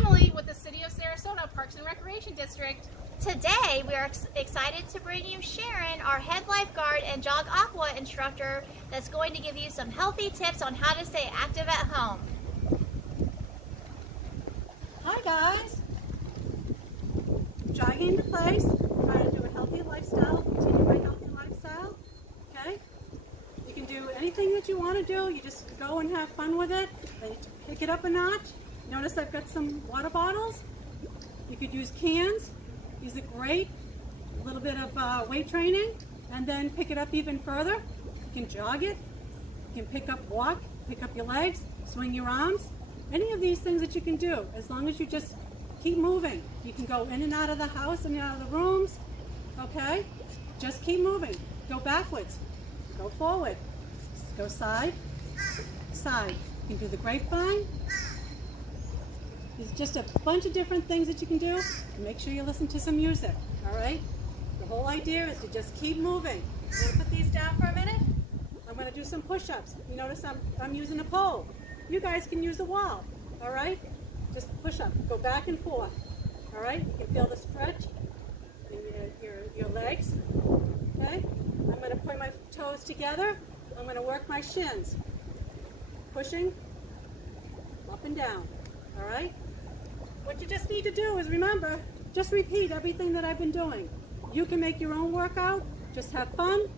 Emily with the City of Sarasota Parks and Recreation District. Today, we are excited to bring you Sharon, our head lifeguard and Jog Aqua instructor that's going to give you some healthy tips on how to stay active at home. Hi guys! Jogging into place, trying to do a healthy lifestyle, continue my healthy lifestyle, okay? You can do anything that you want to do, you just go and have fun with it, then you pick it up a notch. Notice I've got some water bottles. You could use cans, these are great, a little bit of weight training, and then pick it up even further. You can jog it, you can walk, pick up your legs, swing your arms, any of these things that you can do, as long as you just keep moving. You can go in and out of the house, in and out of the rooms, okay? Just keep moving. Go backwards, go forward, go side, side. You can do the grapevine. There's just a bunch of different things that you can do. Make sure you listen to some music, all right? The whole idea is to just keep moving. I'm going to put these down for a minute. I'm going to do some push-ups. You notice I'm using a pole. You guys can use a wall, all right? Just push up, go back and forth, all right? You can feel the stretch in your legs, okay? I'm going to point my toes together. I'm going to work my shins. Pushing up and down, all right? What you just need to do is remember, just repeat everything that I've been doing. You can make your own workout, just have fun,